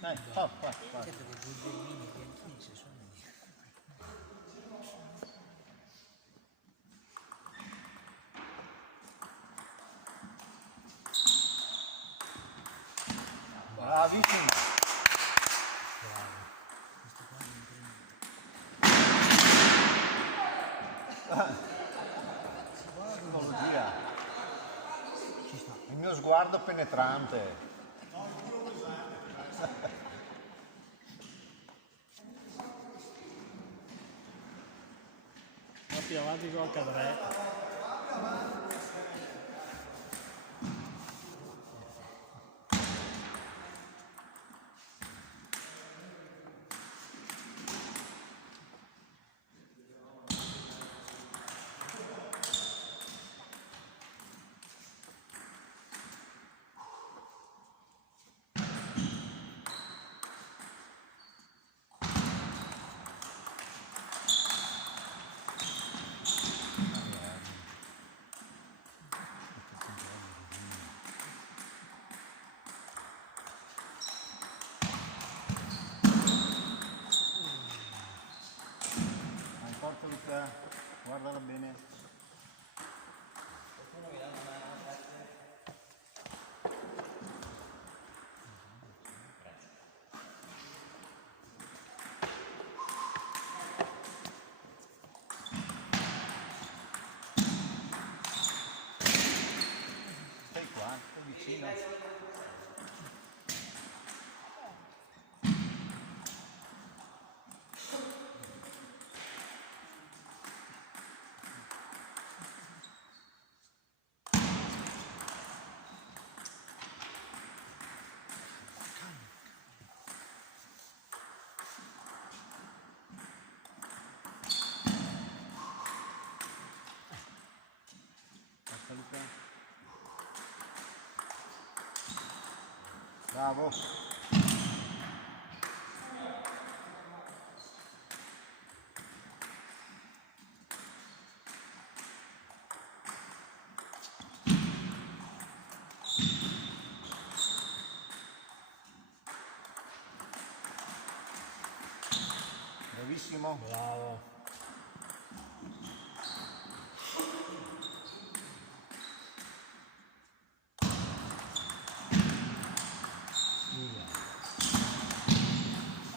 Dai, fa. Certo che Guglielmini e Bianchini ci sono. Bravissimo. Bravo. Questo qua non prende. Psicologia. Ci sta. Il mio sguardo penetrante. Va più avanti con H3. Dai, forza Luca, guardala bene. Stai qua, stai vicino. Forza Luca. Bravo. Bravissimo. Bravo.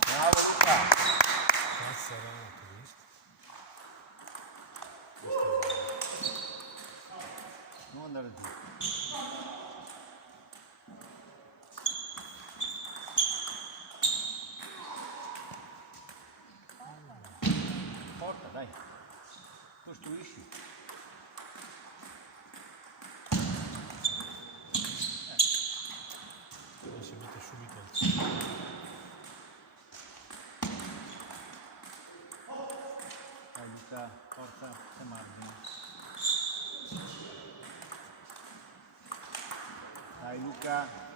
Bravo Luca. Cazzo, no, Cristo. Non andare giù. Porta, dai. Costruisci. Si mette subito al centro. Dai Luca, forza, sei margine. Dai Luca.